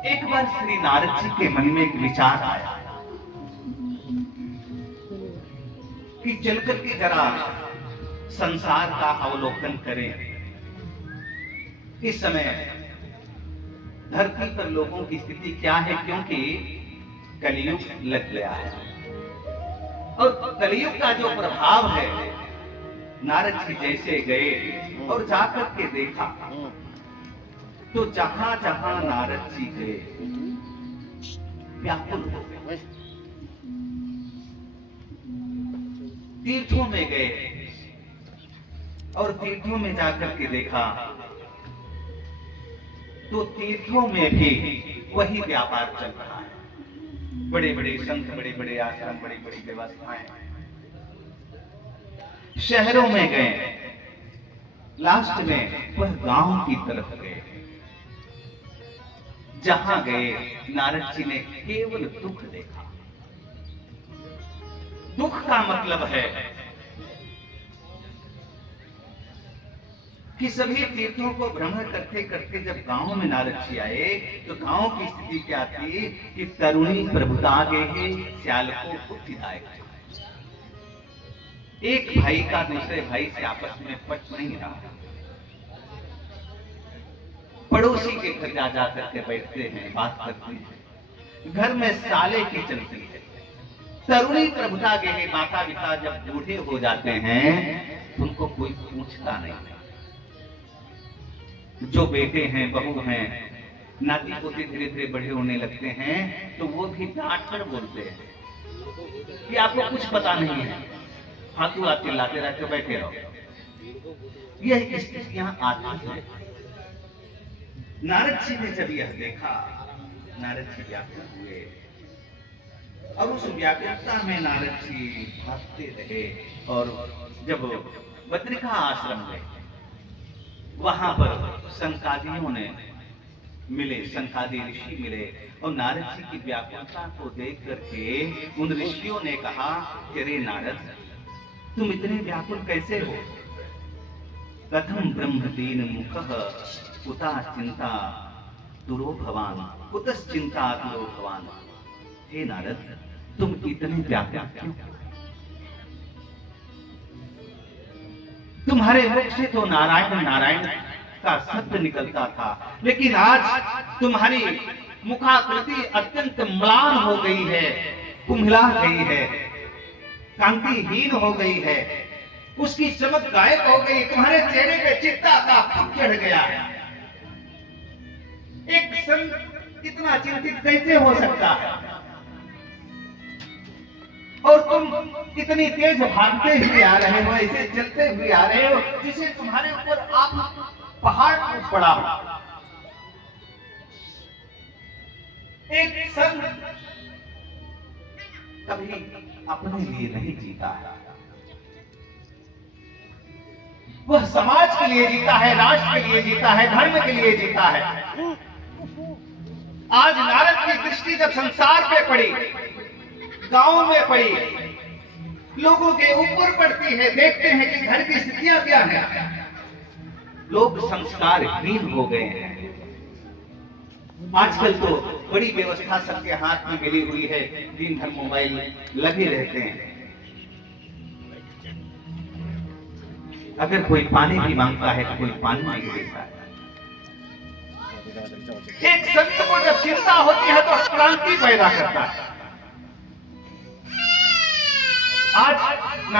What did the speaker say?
एक बार श्री नारद जी के मन में एक विचार आया कि चलकर के जरा संसार का अवलोकन करें। इस समय धरती पर लोगों की स्थिति क्या है, क्योंकि कलयुग लग गया है और कलयुग का जो प्रभाव है, नारद जी जैसे गए और जाकर के देखा तो जहां जहां नारद जी गए व्याकुल हो गए। तीर्थों में गए और तीर्थों में जाकर के देखा तो तीर्थों में भी वही व्यापार चल रहा है। बड़े बड़े संत, बड़े बड़े आश्रम, बड़ी बड़ी व्यवस्थाएं। शहरों में गए, लास्ट में वह गांव की तरफ गए। जहां गए नारद जी ने केवल दुख देखा। दुख का मतलब है कि सभी तीर्थों को भ्रमण करते करते जब गांव में नारद जी आए तो गांव की स्थिति क्या थी कि तरुणी प्रभुता गए श्याल को उत्थिदायक। एक भाई का दूसरे भाई से आपस में पट नहीं रहा। पड़ोसी के घर जा जाकर के बैठते हैं, बात करते हैं। घर में साले की चलती है। तरुणी प्रभुता गए माता पिता जब बूढ़े हो जाते हैं उनको कोई पूछता नहीं। जो बेटे हैं, बहू हैं, नाती पोते धीरे धीरे बड़े होने लगते हैं तो वो भी डांट कर बोलते हैं कि आपको कुछ पता नहीं है, फालतू आते लाते रहते बैठे रहो। यह स्थितियां आती हैं। नारद जी ने जब यह देखा, नारद जी व्याकुल हुए और उस व्याकुलता में नारद जी भागते रहे। और जब बद्रिका आश्रम गए वहां पर संकादियों ने मिले, संकादी ऋषि मिले और नारद जी की व्याकुलता को देख करके उन ऋषियों ने कहा कि रे नारद, तुम इतने व्याकुल कैसे हो? कथम ब्रह्म दीन मुखः कुता चिंता दुरो भवान, कुतश्चिंता दुरो भवान। हे नारद, तुम इतने व्याकुल क्यों? तुम्हारे मुख से तो नारायण नारायण का शब्द निकलता था, लेकिन आज तुम्हारी मुखाकृति अत्यंत म्लान हो गई है, कुम्हिला गई है, कांतिहीन हो गई है, उसकी चमक गायब हो गई। तुम्हारे चेहरे पे चित्ता का फूट चढ़ गया है। एक संत इतना चिंतित कैसे हो सकता है? और तुम इतनी तेज भागते हुए आ रहे हो, ऐसे चलते हुए आ रहे हो जिसे तुम्हारे ऊपर आप पहाड़ टूट पड़ा हो। एक संत कभी अपने लिए नहीं जीता है, वह समाज के लिए जीता है, राष्ट्र के लिए जीता है, धर्म के लिए जीता है। आज नारद की दृष्टि जब संसार पे पड़ी, गांव में पड़ी, लोगों के ऊपर पड़ती है, देखते हैं कि घर की स्थितियां क्या है। लोग संस्कारहीन हो गए हैं। आजकल तो बड़ी व्यवस्था सबके हाथ में मिली हुई है, दिन भर मोबाइल लगे रहते हैं। अगर कोई पानी भी मांगता है तो कोई पानी नहीं देता है। एक संत को जब चिंता होती है तो क्रांति पैदा करता है।